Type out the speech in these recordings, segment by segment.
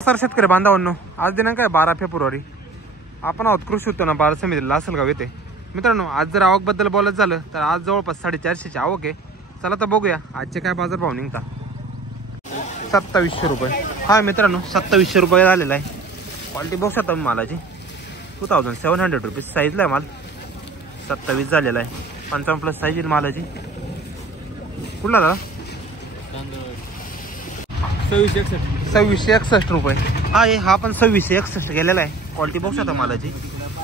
Sir शेतकरी बांधवांनो, आज दिनांक आहे 12 फेब्रुवारी. आपण आहोत कृषी उत्पन्न बाजार समिती लासलगाव येथे. मित्रांनो, आज जर आवक बद्दल बोलायचं झालं तर आज जवळपास 450 ची आवक आहे. चला तर बघूया आजचे काय बाजार भाव निघता. 2700 रुपये. हा मित्रांनो, 2700 रुपये झालेला आहे. क्वालिटी बघू शकता मालाची 2700 रुपीज साईजला आहे माल. 27 झालेला आहे. 55 प्लस साईज मालाची. कुठला दादा? 2661 रुपये. हा पण 2661 गेलेला आहे. क्वालिटी बघू शकता मालाची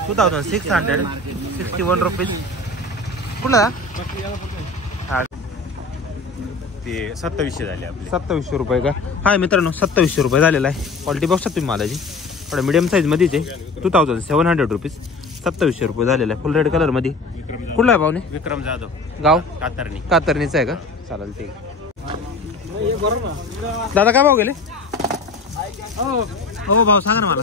2661 रुपीज. कुठला ते 2700 झाले आपले. 2700 रुपये का? हा मित्रांनो, 2700 रुपये झालेला आहे. क्वालिटी बघू शकता तुम्ही मालाची. थोडा मीडियम साईज मध्येच आहे. 2700 रुपीज. 2700 रुपये झालेला आहे. फुल रेड कलर मध्ये. कुठला आहे भावने? विक्रम जाधव, गाव कातरणी. कातरणीचा आहे का? चालेल, ठीक. दादा काय भाव गेले? हो भाव सांगा ना मला.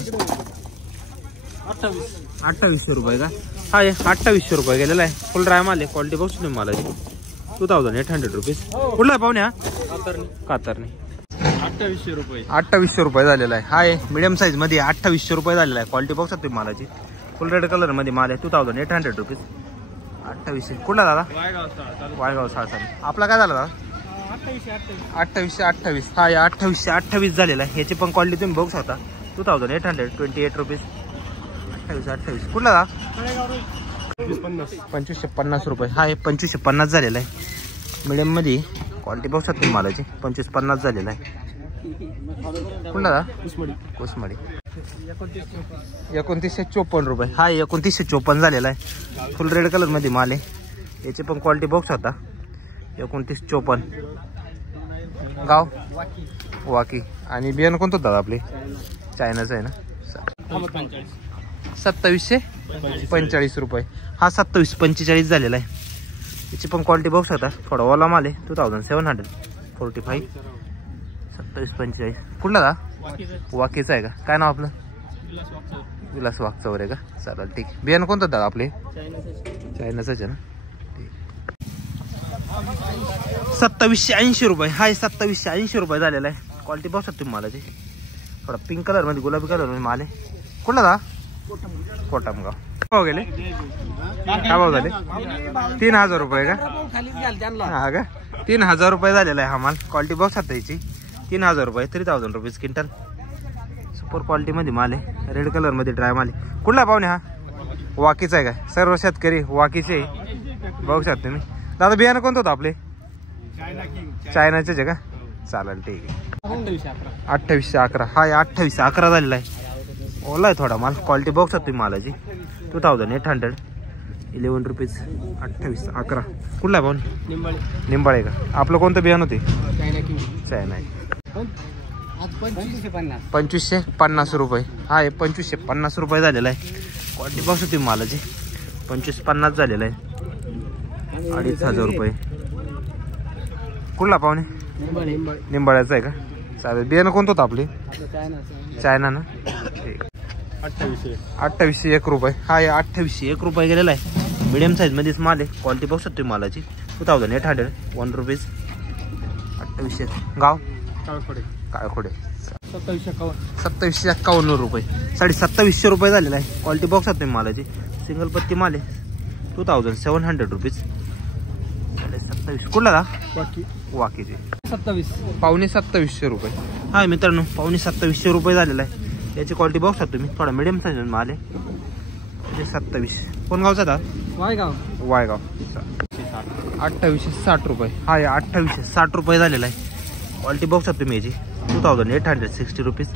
2800 रुपये का? हा 2800 रुपये गेलेला आहे. फुल ड्राय माल आहे. क्वालिटी बघू तुम्ही मालाची 2800 रुपीज. कुठला आहे पाहुणे? हा कातरणी. 2800 रुपये. 2800 रुपये झालेला आहे. हा मीडियम साईज मध्ये 2800 रुपये झालेला आहे. क्वालिटी बघू शकता तुम्ही मालाची. फुल रेड कलर मध्ये माल आहे. 2800 रुपीज. 2800. कुठला दादा? वायगाव साळसा. आपला काय झाला दादा? 2828. हा 2828 झालेला आहे. याची पण क्वालिटी तुम्ही बघू शकता. 2828 रुपीज. 2828. कुठला दादा? 2550 रुपये. हा 2550 झालेला आहे. मिडियम मध्ये क्वालिटी बघू शकता तुम्ही मालाची. 2550 झालेला आहे. कुठला दादा? कोसमडी. 2954 रुपये. हा 2954 झालेला आहे. फुल रेड कलर मध्ये माल आहे. याची पण क्वालिटी बघू शकता. 2954. गाव वाकी. आणि बियाणं कोणतं दादा आपले? चायनाचं आहे ना. 2745 रुपये. हा 2745 झालेला आहे. याची पण क्वालिटी बघू शकता. थोडा ओला माल आहे. 2745. 2745. कुठला दा? वाकीचा आहे का? काय नाव आपलं? विलास वाघचौर आहे का? चालेल, ठीक. बियाणं कोणतं दादा आपले? चायनाचंच आहे ना. 2780 रुपये. हा 2780 रुपये झालेला आहे. क्वालिटी बघू शकता तुम्ही मालाची. थोडा पिंक कलर मध्ये, गुलाबी कलर मध्ये माल आहे. कुठला दा? कोटमगाव. भाव गेले? काय भाव झाले? 3000 रुपये का? हा का? 3000 रुपये झालेला आहे हा माल. क्वालिटी बघू शकता याची. 3000 रुपये. 3000 रुपीज क्विंटल. सुपर क्वालिटी मध्ये माल आहे. रेड कलर मध्ये ड्राय माल आहे. कुठला पाहुणे? हा वाकीचा आहे का? सर्व शेतकरी वाकीचे बघू शकता तुम्ही. दादा बियाणं कोणतं होतं आपले? चायनाचेच आहे का? चालेल, ठीक आहे. 2811. हा 2811 झालेला आहे. ओला आहे थोडा माल. क्वालिटी बघू शकता तुम्ही मालाची. 2811 रुपीज. 2811. कुठला आहे पाहुणे? निंबाळे का? आपलं कोणतं बियाणं होते? चायना आहे. 2550 रुपये. हा 2550 रुपये झालेला आहे. क्वालिटी बघू शकता तुम्ही मालाची. 2550 झालेला आहे. 2500 रुपये. कुठला पाहुणे? निंबाळ्याचा आहे का? चालेल. बियाणं कोणतं होतं आपले? चायना ना. 2801 रुपये. हा 2801 रुपये गेलेला आहे. मिडियम साईज मध्येच माल आहे. क्वालिटी बघू शकतो मालाची. 2801 रुपीज. 2800. गाव काळखोडे. 2751 रुपये. 2750 रुपये झालेला आहे. क्वालिटी बघू शकतो मालाची. सिंगल पत्ती माल आहे. 2700 रुपीज. 27. कुठला दा? वाकीचे. 2700 रुपये. हा मित्रांनो, 2700 रुपये झालेला आहे. याची क्वालिटी बघू शकता तुम्ही. थोडा मिडियम साईज माल आहे. 27. कोण गावचा दा? वायगाव. 2860 रुपये. हा 2860 रुपये झालेला आहे. क्वालिटी बघू शकता तुम्ही याची. 2860 रुपीज.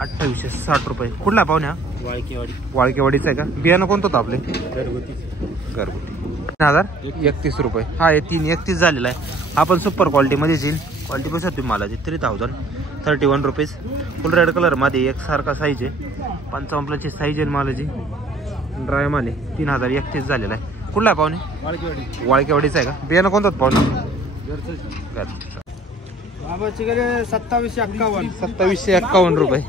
2860 रुपये. कुठला पाहुण्या? वाळकेवाडीचा आहे का? बियाणं कोणतं होतं आपले? घरगुती. 3031 रुपये. हा 331 झालेला आहे. हा पण सुपर क्वालिटी मध्ये येईल. क्वालिटी बघू शकता तुम्ही मालाची. 3031 रुपीज. फुल रेड कलर मध्ये एक सारखा साईज आहे. 55 प्लसची साईज आहे मालाची. ड्राय माल आहे. 3031 झालेला आहे. कुठला आहे पाहुणे? वाळकेवाडीचा आहे का? बियाणं कोणतं होतं पाहुणे? 2751 रुपये.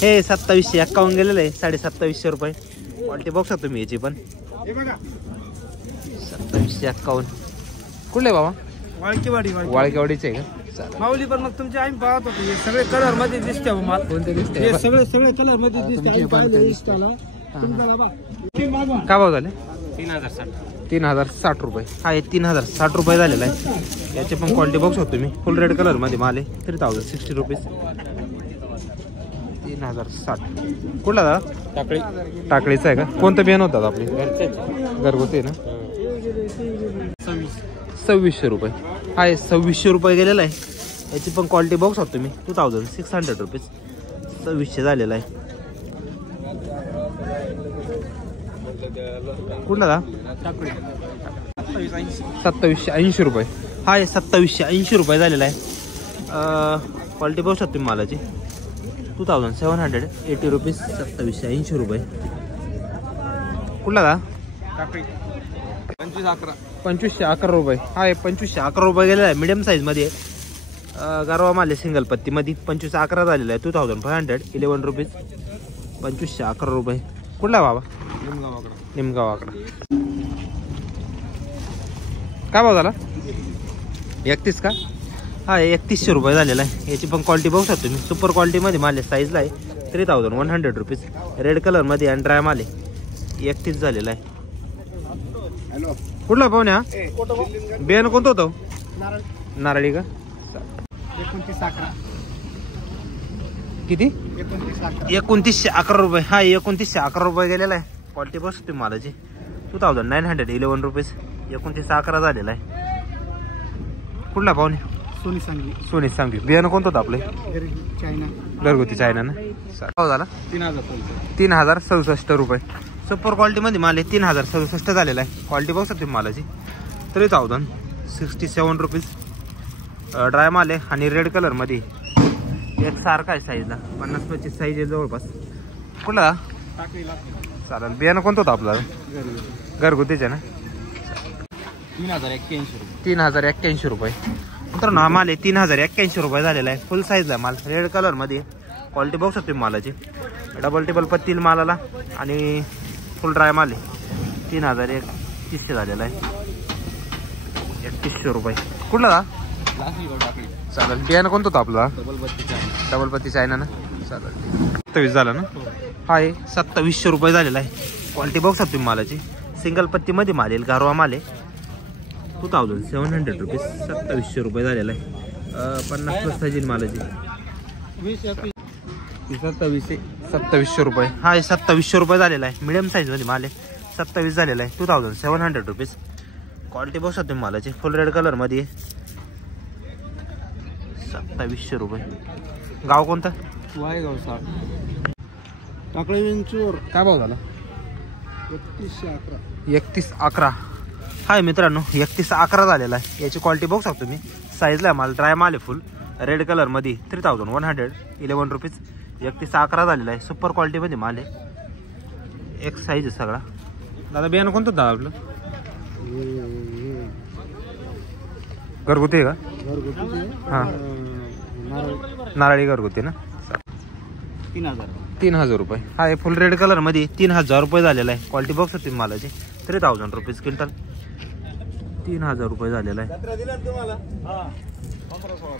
हे 2751 गेलेलं आहे. 2750 रुपये. क्वालिटी बघू शकता तुम्ही याची पण. 2751. कुठले बाबा? वाळकेवाडीचे आहे का? माऊली पण मग तुमचे आम्ही पाहत होतो हे सगळे कलर मध्ये दिसते हो माल. कोणते दिसते हे सगळे कलर मध्ये दिसते. आम्ही पाहिले इंस्टाला. तुमचा बाबा काय भाव झाले? 3060. 3060 रुपये. हा हे 3060 रुपये झालेला आहे. याचे पण क्वालिटी बघू शकतो तुम्ही. फुल रेड कलर मध्ये माल आहे. 3060 रुपीज. 3060. कुठला दादा? टाकळीचा आहे का? कोणतं बियाणं होतात आपले? घरगुती ना. 2600 रुपये. हा हे 2600 रुपये गेलेला आहे. याची पण क्वालिटी बघू शकतो तुम्ही. 2600 रुपीज. 2600 झालेला आहे. कुठला दा? 2780 रुपये. हा हे 2780 रुपये झालेला आहे. क्वालिटी बघू शकतो तुम्ही मालाची. 2780 रुपीज. 2780 रुपये. कुठला दा? 2511 रुपये. हा हे 2511 रुपये गेलेला आहे. मिडियम साईज मध्ये गारवा माल आहे. सिंगल पत्ती मध्ये 2511 झालेला आहे. 2511 रुपीज. 2511 रुपये. कुठला बाबा? निमगावाकडा. काय भाव झाला? 31 का? हा 3100 रुपये झालेला आहे. याची पण क्वालिटी बघू शकतो तुम्ही. सुपर क्वालिटी मध्ये माल आहे. साईजला आहे. 3100 रुपीज. रेड कलर मध्ये आणि ड्राय माल आहे. 31 झालेला आहे. कुठला पाहुण्या? बियाणं कोणतं होतं? नारळी का? 2911. किती? 2911 रुपये. हा 2911 रुपये गेलेला आहे. क्वालिटी बघू शकतो मालाची. 2911 रुपीज. 2911 झालेला आहे. कुठला पाहुणे? सोनी सांगली. बियाणं कोणतं होतं आपले? चायना. घरगुती चायना ना. भाव झाला? 3067 रुपये. सुपर क्वालिटी मध्ये माल आहे. 3067 झालेला आहे. क्वालिटी बघू शकतो मालाची. 3067 रुपीज. ड्राय माल आहे आणि रेड कलर मध्ये एक सारखा आहे. साईजला 50-25 साईज आहे जवळपास. कुठला? चालेल. बियाणं कोणतं होतं आपलं? घरगुतीचे ना. 3081 रुपये. मित्रांनो हा माल आहे 3081 रुपये झालेला आहे. फुल साईजला माल. रेड कलर मध्ये. क्वालिटी बघू शकतो मालाची. डबल टेबल पत्तील मालाला आणि फुल ड्राय माल आहे. 3031 झालेला आहे. 3100 रुपये. कुठला का? चालेल. बियाणं कोणतं होतं आपला? डबल पत्ती चायना ना. चालेल. 27 झाला ना. हा आहे 2700 रुपये झालेला आहे. क्वालिटी बघू शकतो मालाची. सिंगल पत्ती मध्ये माल येईल. गारवा माल आहे. 2700 रुपीज. 2700 रुपये झालेला आहे. 50+ साईज मालाची. 2700 रुपये. हा आहे 2700 रुपये झालेला आहे. मिडियम साईज मध्ये माल आहे. 27 झालेला आहे. 2700 रुपीज. क्वालिटी बघू शकतो मालाची. फुल रेड कलर मध्ये 2700 रुपये. गाव कोणतं? वायगाव साहेब. टाकळी विंचूर. काय भाव झाला? 3111. 3111. हाय मित्रांनो 3111 झालेला आहे. याची क्वालिटी बघू शकतो मी. साईजला माल. ड्राय माल आहे फुल रेड कलर मध्ये. 3111 रुपीज. 3111 झालेला आहे. सुपर क्वालिटी मध्ये माल आहे. एक साईज आहे सगळा. दादा बियाणं कोणतं दादा आपलं? घरगुती आहे का? हा नारळी घरगुती ना. 3000 रुपये. हा आहे फुल रेड कलर मध्ये. 3000 रुपये झालेला आहे. क्वालिटी बघू शकतो मालाची. 3000 रुपीज क्विंटल. 3000 रुपये झालेला आहे.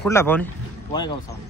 कुठला पाहुणे? वायगाव साहेब.